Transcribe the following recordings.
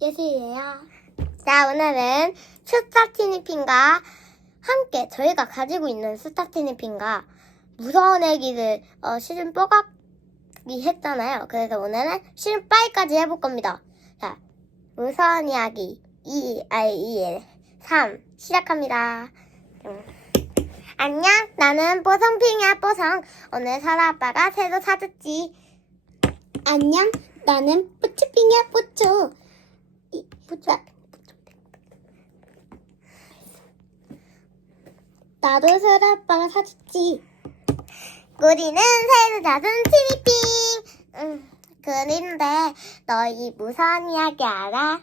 예슬이에요. 자, 오늘은 스타티니핀과 함께 저희가 가지고 있는 스타티니핀과 무서운 애기를 어, 시즌 뽀각이 했잖아요. 그래서 오늘은 시즌 5까지 해볼 겁니다. 자, 무서운 이야기 2, I, 2, 3 시작합니다. 음. 안녕, 나는 뽀성핑이야, 뽀성. 오늘 설아 아빠가 새로 사줬지. 안녕, 나는 뿌추핑이야, 뿌추. 이, 뿌추. 나도 설아 아빠가 사줬지. 우리는 새로 사준 티니핑. 음, 그런데 너희 무서운 이야기 알아?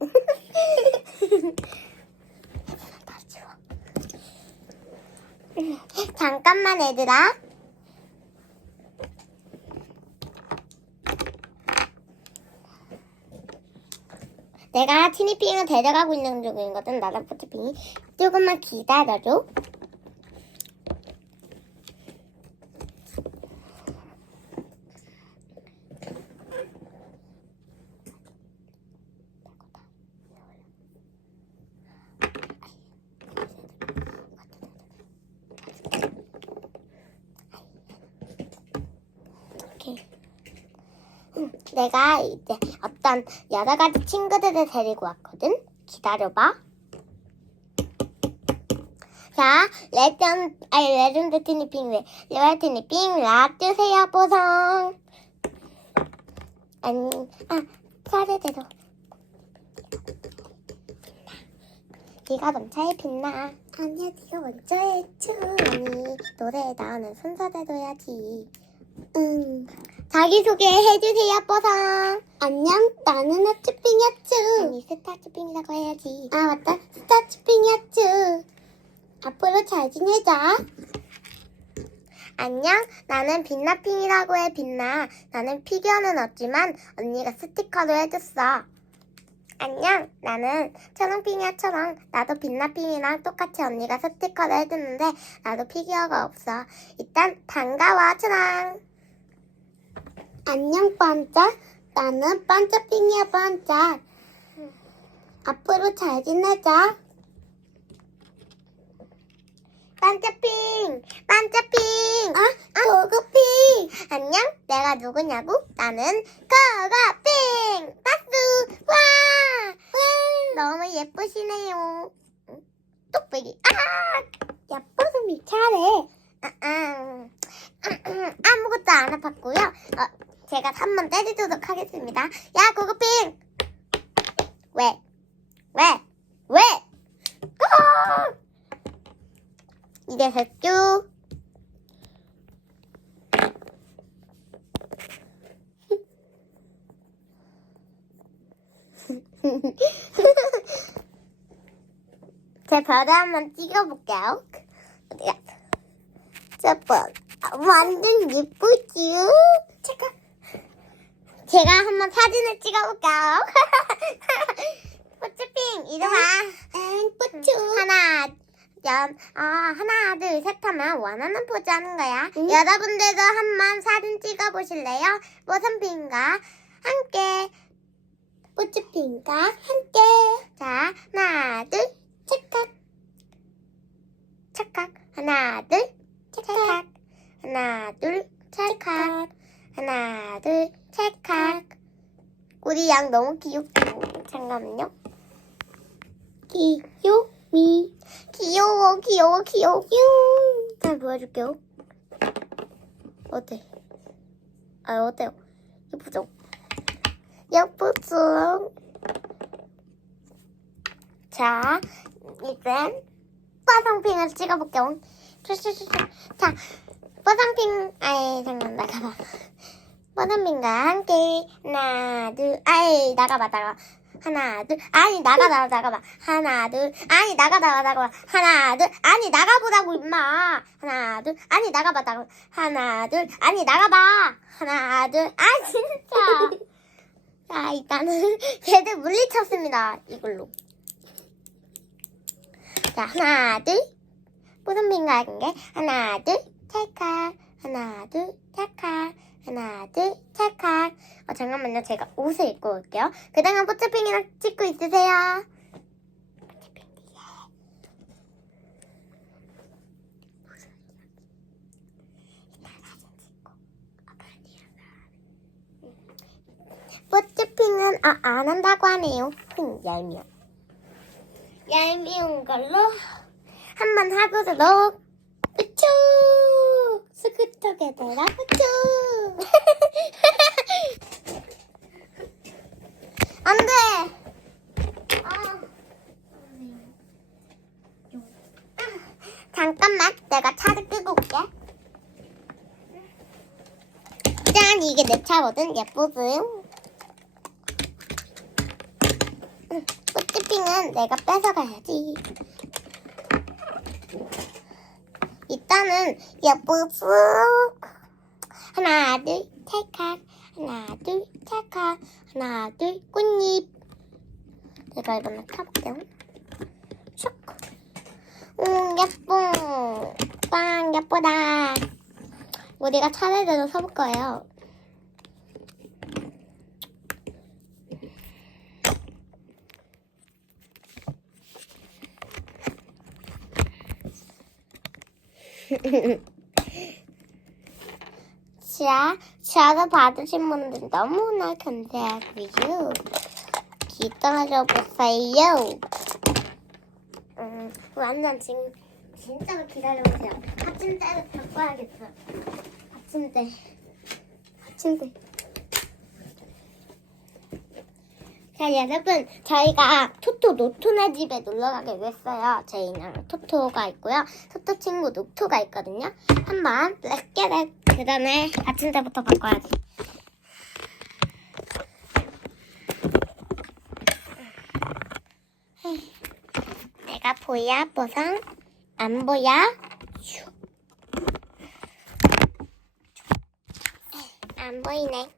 잠깐만 얘들아. 내가 티니핑을 데려가고 있는 중이거든 나랑 포티핑이 조금만 기다려줘. 내가 이제 어떤 여러 가지 친구들을 데리고 왔거든. 기다려봐. 자, 레전, 아니, 레전드 티니핑, 레, 레알 티니핑, 놔주세요, 보성. 아니, 아, 차례대로. 네가 먼저 해, 빛나. 아니야, 네가 먼저 해, 쭈. 아니, 노래에 나오는 순서대로 해야지. 응. 자기소개 해주세요, 뽀상. 안녕, 나는 하츄핑야츄. 아니, 스타츄핑이라고 해야지. 아, 맞다. 스타츄핑야츄. 앞으로 잘 지내자. 안녕, 나는 빛나핑이라고 해, 빛나. 나는 피규어는 없지만 언니가 스티커로 해줬어. 안녕, 나는 초롱핑이야처럼 나도 빛나핑이랑 똑같이 언니가 스티커를 해줬는데 나도 피규어가 없어. 일단 반가워, 초롱. 안녕 반짝. 나는 반짝핑이야 반짝. 앞으로 잘 지내자. 반짝핑 반짝핑 아. 고고핑 안녕 내가 누구냐고? 나는 고고핑 박수. 와. 너무 예쁘시네요. 똑배기. 아! 예뻐서 잘해 아, 아. 아무것도 안 아팠고요. 어, 제가 3번 때리도록 하겠습니다. 야, 고고핑! 왜? 왜? 왜? 고! 이래서 쭉. 제 별을 한번 찍어볼게요. 어디가? 첫 번. 아, 완전 예쁘지요? 잠깐. 제가 한번 사진을 찍어볼까요? 뿌쭈핑, 이리 와. 응, 뿌쭈. 하나, 연, 아, 하나, 둘, 셋 하면 원하는 포즈 하는 거야. 여러분들도 한번 사진 찍어보실래요? 모선핑과 함께. 뿌쭈핑과 함께. 자, 하나, 둘, 찰칵. 찰칵. 하나, 둘, 찰칵. 하나, 둘, 찰칵. 하나, 둘, 찰칵. 우리 양 너무 귀엽죠? 잠깐만요. 귀요미. 귀여워, 귀여워, 귀여워. 뿅. 잘 보여줄게요. 어때? 아, 어때요? 예쁘죠? 예쁘죠? 자, 이젠 빠상핑을 찍어볼게요. 자, 뽀상핑, 아이, 잠깐, 나가봐. 뽀상핑과 함께, 하나, 둘, 아이, 나가봐, 나가. 하나, 둘, 아니, 나가, 나가, 나가봐. 하나, 둘, 아니, 나가, 나가, 나가봐. 하나, 둘, 아니, 나가보라고, 임마. 하나, 둘, 아니, 나가봐, 나가. 하나, 둘, 아니, 나가봐. 하나, 둘, 아, 진짜. 자, 일단은, 걔들 물리쳤습니다. 이걸로. 자, 하나, 둘. 뽀선핑과 함께, 하나, 둘, 찰칵. 하나, 둘, 찰칵. 하나, 둘, 찰칵. 어, 잠깐만요. 제가 옷을 입고 올게요. 그 다음 뽀찌핑이랑 찍고 있으세요. 뽀찌핑은 아, 안 한다고 하네요. 흥, 얄미워. 얄미운 걸로 한번 해보도록. 우쭈! 스쿠터게 되라, 우쭈! 안 돼! 아. 잠깐만, 내가 차를 끄고 올게. 짠, 내 차거든. 예쁘지? 꽃집핑은 내가 뺏어가야지. 일단은 예쁘지? 하나, 둘, 찰칵. 하나, 둘, 찰칵. 하나, 둘, 꽃잎. 제가 이번에 타볼게요. 슉. 음, 예뻐. 빵, 예쁘다. 우리가 차례대로 서볼 거예요. 자, 저도 받으신 분들 너무나 감사하고요. 기다려 보세요. 음, 완전 지금 진짜로 기다려 보세요. 받침대를 바꿔야겠어. 받침대. 받침대. 자, 여러분, 저희가 토토 노토네 집에 놀러 가기로 했어요. 저희는 토토가 있고요. 토토 친구 노토가 있거든요. 한번 get it. 그 전에 받침대부터 바꿔야지. 내가 보야, 보상? 안? 슉. 안 보이네.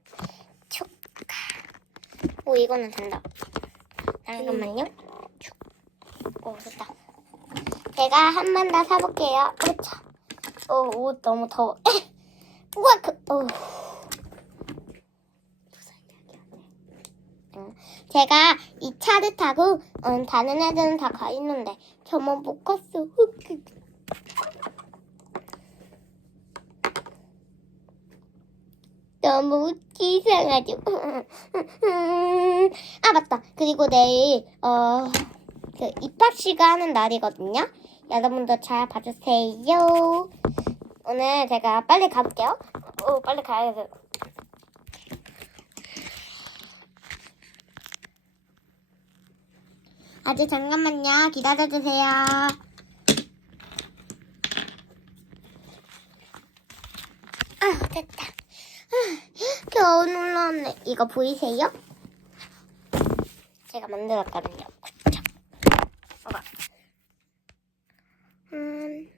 촉. 오, 이거는 된다. 잠깐만요. 쭉. 오, 됐다. 제가 한 번 더 사볼게요. 그렇죠. 오, 옷 너무 더워. 우와, 그, 오. 응. 제가 이 차를 타고 음, 다른 애들은 다 가 있는데 저만 못 갔어. 너무 이상하죠. 아 맞다. 그리고 내일 어 그 입학식을 하는 날이거든요. 여러분도 잘 봐주세요. 오늘 제가 빨리 가볼게요. 오 빨리 가야 돼. 아직 잠깐만요. 기다려주세요. 아 됐다. 겨우 눌렀네. 이거 보이세요? 제가 만들었거든요. 굿죠? 봐봐. 음.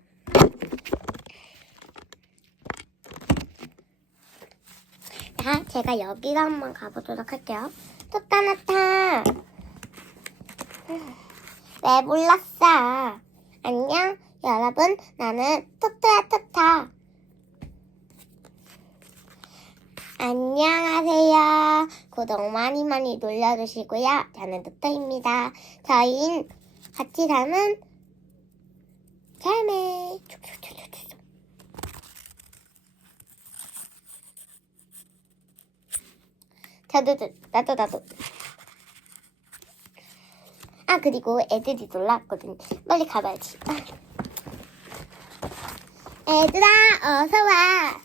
자, 제가 여기로 한번 가보도록 할게요. 토따 나타. 왜 몰랐어? 안녕, 여러분. 나는 토토야, 토토. 안녕하세요. 구독 많이 많이 눌러주시고요. 저는 토토입니다. 저희는 같이 사는 삶에 저도 나도 나도. 아 그리고 애들이 놀랐거든 빨리 가봐야지. 애들아 어서와.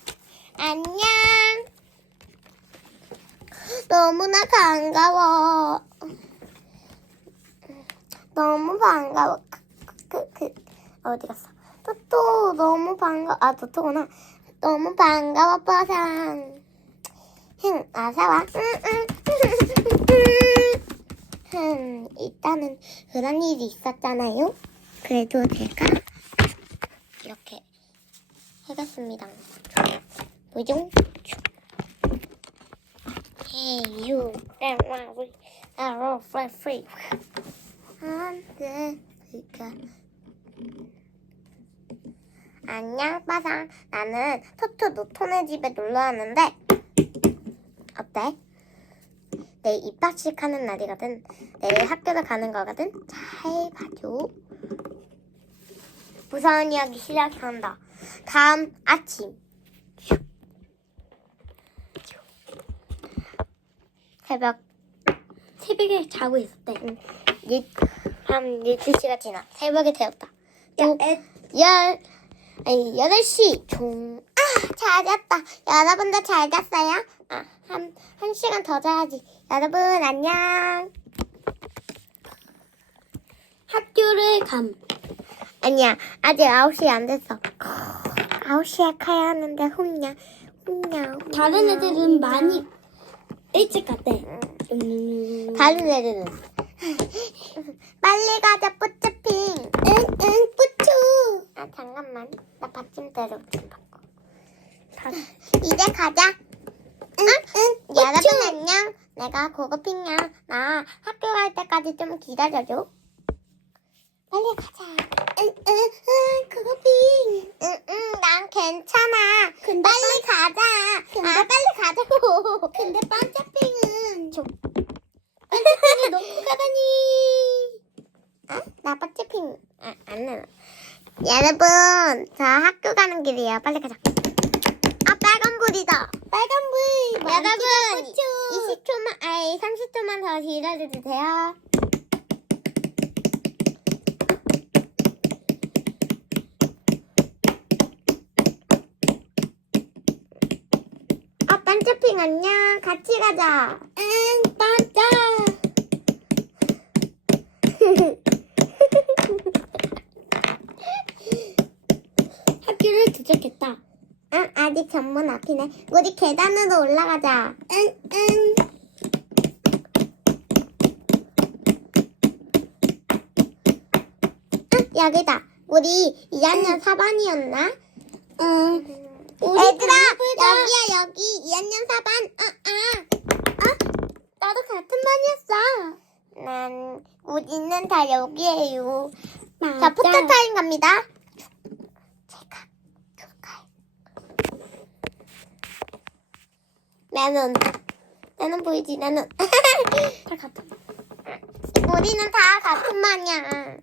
안녕 너무나 반가워. 너무 반가워. 그, 그, 그, 어디 갔어? 토토, 너무 반가워. 아, 토토구나. 너무 반가워, 뻐상. 흥, 응. 흠, 일단은 그런 일이 있었잖아요. 그래도 제가 이렇게 해봤습니다. 보죠? You, that one we are all free free. 안돼, 그니까. 안녕, 빠상. 나는 토토 노토네 집에 놀러 왔는데 어때? 내일 입학식 하는 날이거든. 내일 학교를 가는 거거든. 잘 봐줘. 무서운 이야기 시작한다. 다음 아침. 새벽 새벽에 자고 있었대. 응. 일, 한 12시가 지나 새벽이 되었다. 또 애, 열, 아니, 8시 종. 아, 잘 잤다. 여러분도 잘 잤어요? 아, 한, 한 시간 더 자야지. 여러분, 안녕. 학교를 감. 아니야, 아직 9시 안 됐어. 9시에 가야 하는데, 혼냐, 혼냐. 혼냐, 다른 애들은. 많이 일찍 갔대. 응. 음, 다른 애들은. 빨리 가자, 뿌쭈핑. 응, 응, 뿌쭈. 아, 잠깐만. 나 받침대로 좀 바꿔. 이제 가자. 응, 응. 여러분 안녕. 내가 고고핑이야. 나 학교 갈 때까지 좀 기다려줘. 빨리 가자. 응, 응, 응, 고고핑. 응, 응, 난 괜찮아. 근데 빨리 가자. 근데- 아, 빨리 가자고. 근데 반짝핑은 좀. 반짝핑을 놓고 가다니. 어? 나 빠찌핑 아, 안 내놔. 여러분, 저 학교 가는 길이에요. 빨리 가자. 아, 빨간불이다. 빨간불. 여러분, 죠 20초만, 아니, 30초만 더 기다려주세요. 아, 반짝핑 안녕. 같이 가자. 응, 반짝. 학교를 도착했다. 응, 아직 전문 앞이네. 우리 계단으로 올라가자. 응, 응. 응, 여기다. 우리 2학년 4반이었나? 응. 얘들아, 여기야, 여기. 2학년 4반. 아, 아. 어? 나도 같은 반이었어. 난, 우리는 다 여기에요. 자, 맞아. 포토 타임 갑니다. 제가, 줄까요? 나는, 나는 보이지, 나는. 다 같아. 우리는 다 같은 반이야.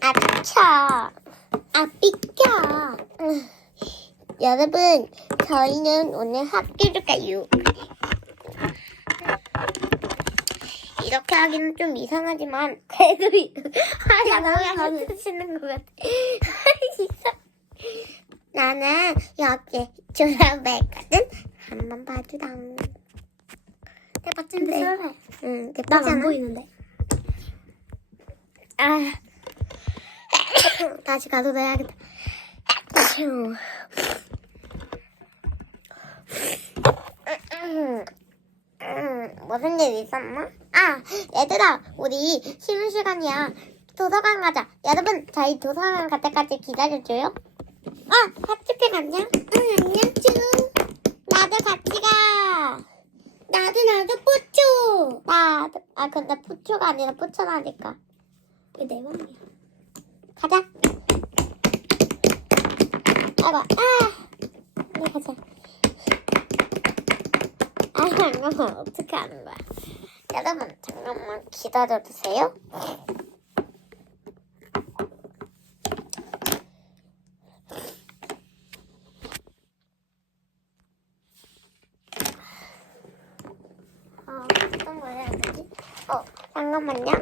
아, 비켜. 아, 비켜. 음. 여러분, 저희는 오늘 학교를 가요. 이렇게 하기는 좀 이상하지만, 그래도 하려고 나는 하시는 것 같아. 이상. 나는 여기 졸업했거든? 한번 봐주랑. 내 받침대 네. 썰어. 응, 예쁘잖아. 보이는데. 아. 다시 가도 돼야겠다. 무슨 일 있었나? 아, 얘들아, 우리 쉬는 시간이야. 도서관 가자. 여러분, 저희 도서관 갈 때까지 기다려줘요. 아, 핫치핑 안녕? 응, 안녕, 쭈. 나도 같이 가. 나도 나도 뿌쭈. 나, 아, 근데 부초가 아니라 부초라니까. 왜내 맘이야? 가자. 아이고, 아. 네, 가자. 아, 이거 어떻게 하는 거야? 여러분, 잠깐만 기다려 주세요. 어, 어떤 걸 해야 되지? 어, 잠깐만요.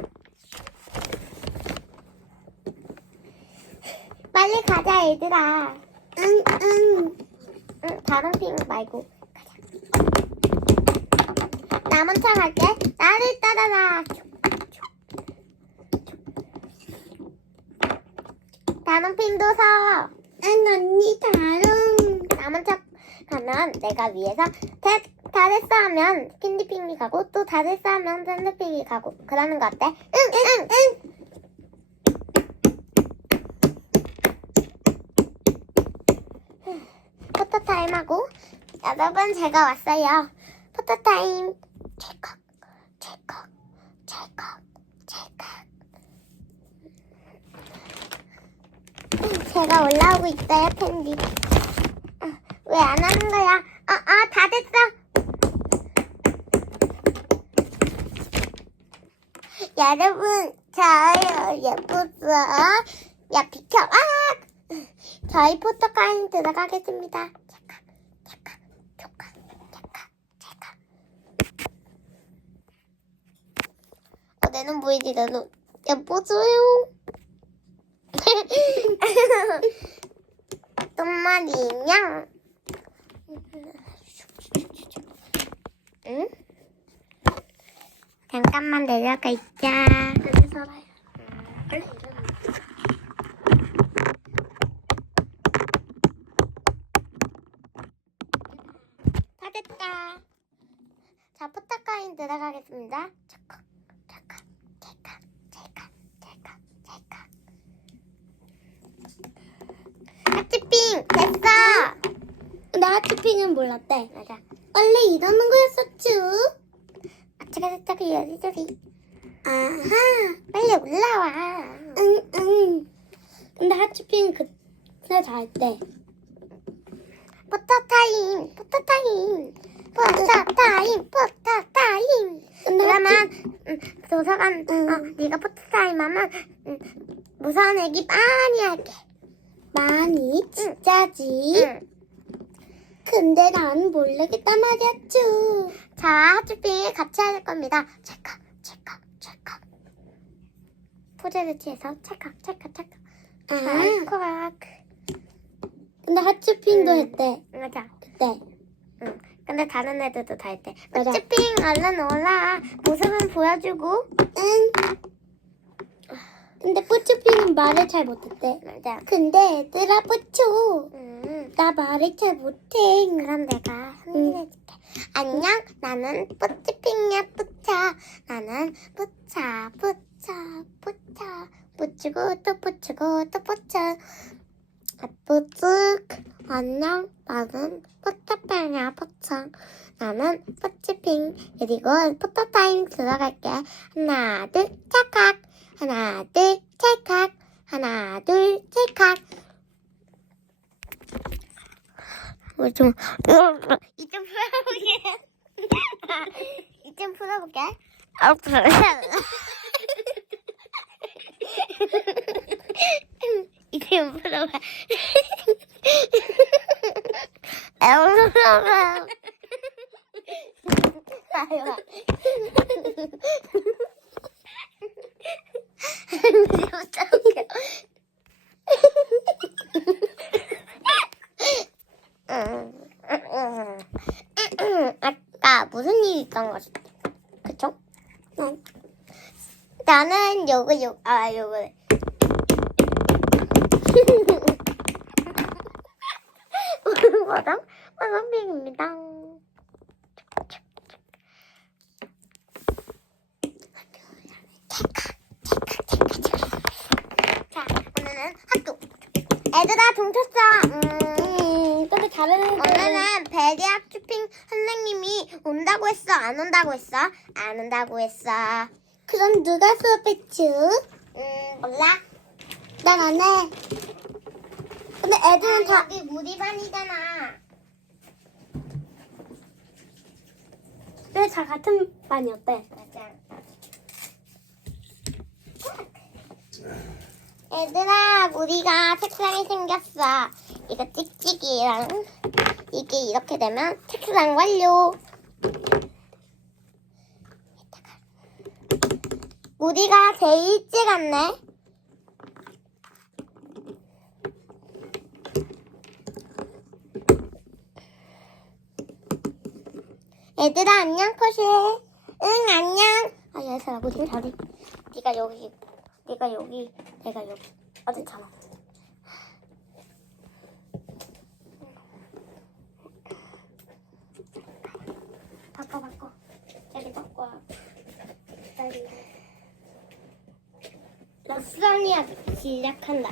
빨리 가자, 얘들아. 응, 응. 응, 다른 핑 말고. 나 먼저 갈게. 나를 따라라. 다른 핑도 서. 응, 언니, 다른. 나 먼저 가면 내가 위에서 다, 다 됐어 하면 캔디핑이 가고 또 다 됐어 하면 샌드핑이 가고 그러는 거 어때? 응, 응, 응. 포토타임 하고 여러분 제가 왔어요. 포토타임 찰칵 찰칵 찰칵 찰칵 제가 올라오고 있어요 캔디 왜안 하는 거야? 아, 아, 다 됐어. 여러분, 저요, 예쁘죠? 야, 비켜. 아! 저희 포토카인 들어가겠습니다. 잠깐, 잠깐, 잠깐, 잠깐. 어, 내눈 보이지? 내 눈. 예뻐져요. 똥말이 인형. 응? 잠깐만 내려가 있자. 여기 살아요. 원래 이러는 다 됐다. 자, 포타카인 들어가겠습니다. 잠깐, 잠깐, 잠깐, 잠깐, 잠깐, 잠깐. 하치핑 됐어. 근데 하트핑은 몰랐대. 맞아. 원래 이러는 거였었죠. 아치가 살짝 여기저기. 아하. 빨리 올라와. 응, 응. 근데 하트핑 그때 잘 때 포타타임, 포타타임, 포타타임, 포타타임. 근데 그러면 음, 도서관 응. 어, 네가 포타타임 하면 음, 무서운 얘기 많이 할게. 많이 진짜지. 응. 근데 난 모르겠단 말이었죠. 자, 하츄핑 같이 할 겁니다. 찰칵, 찰칵, 찰칵. 포즈를 취해서 찰칵, 찰칵, 찰칵. 아, 찰칵. 근데 하트핑도 응. 했대. 맞아. 그때. 응. 근데 다른 애들도 다 했대. 맞아. 하츄핑 얼른 올라. 모습은 보여주고. 응. 근데 뿌쭈핑은 말을 잘 못했대. 맞아. 근데 얘들아 뿌쭈. 음. 나 말을 잘 못해. 그럼 내가 흥분해줄게. 안녕, 나는 뿌찌핑이야, 뿌차. 나는 뿌차, 뿌차, 뿌차. 뿌치고 또 뿌치고 또 뿌차. 아, 뿌쓱. 안녕, 나는 뿌타핑이야, 뿌차. 나는 뿌찌핑. 그리고 포토타임 들어갈게. 하나, 둘, 찰칵. 하나, 둘, 찰칵. 하나, 둘, 찰칵. 뭐 좀, 이좀 풀어볼게. 이좀 풀어볼게. 아, 풀어. 이좀 풀어봐. 아, 풀어봐. 아유. 음. 아까 무슨 일이 있던 거지? 그쵸? 응. 나는 요거 요, 아 요거 뭐다? 화장품입니다. 자, 오늘은 학교. 애들아, 동쳤어. 음, 근데 다른 오늘은 베리아 큐핑 선생님이 온다고 했어? 안 온다고 했어? 안 온다고 했어. 그럼 누가 수업했지? 음, 몰라. 난 안 해. 근데 애들은 다 여기 무리반이잖아. 왜 다 같은 반이었대? 맞아. 얘들아, 우리가 책상이 생겼어. 이거 찍찍이랑 이게 이렇게 되면 책상 완료. 우리가 제일 일찍 왔네. 얘들아 안녕 포실. 응 안녕. 아 얘들아 우리 다리. 네가 여기, 네가 여기, 내가 여기. 어디 잡아. 바꿔 바꿔. 여기 바꿔. 빨리. 러스언니야 시작한다.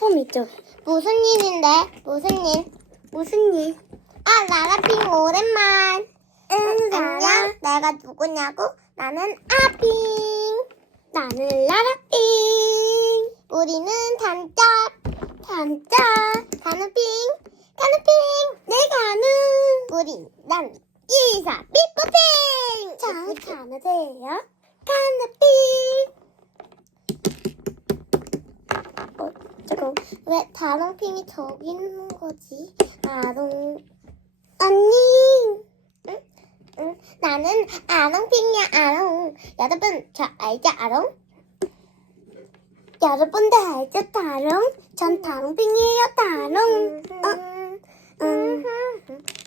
폼 이쪽. 무슨 일인데? 무슨 일? 무슨 일? 아, 라라핑 오랜만. 응, 안녕. 내가 누구냐고? 나는 아핑. 나는 라라핑. 우리는 단짝, 단짝. 가누핑, 가누핑. 내 가누. 우리, 난, 이사, 삐뽀핑. 자, 가누세요. 가누핑. 어, 잠깐, 왜 다롱핑이 저기 있는 거지? 아롱, 언니. 응? 응, 나는 아롱핑이야, 아롱. 여러분, 저 알죠, 아롱? 여러분들 알죠, 다롱? 전 다롱핑이에요, 다롱. 어, 음,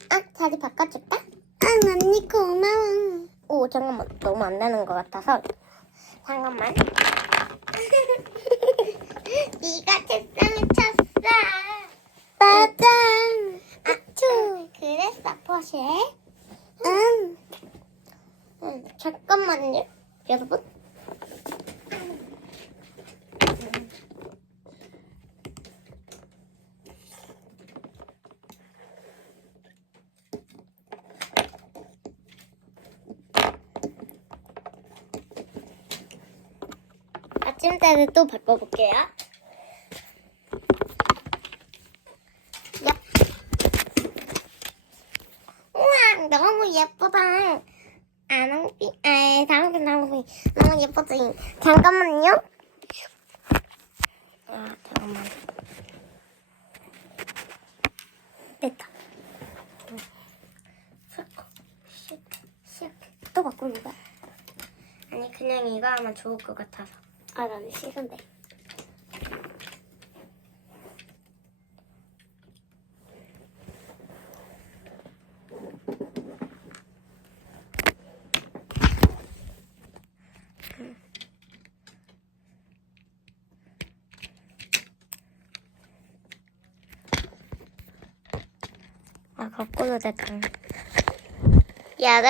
아, 자리 바꿔줄까? 응, 언니 고마워. 오, 잠깐만. 너무 안 되는 것 같아서. 잠깐만. 네가 책상을 쳤어. 맞아. 아추. 그랬어, 포쉐. 응. 응, 잠깐만요. 여러분. 아침대를 또 바꿔볼게요. 야. 우와, 너무 예쁘다. 아랑비, 아, 다랑비, 다랑비. 너무 예쁘지? 잠깐만요. 아, 잠깐만. 됐다. 또 바꾸는 거야? 아니, 그냥 이거 하면 좋을 것 같아서. 아, 나는 싫은데. 아, 거꾸로 됐다. 야, 나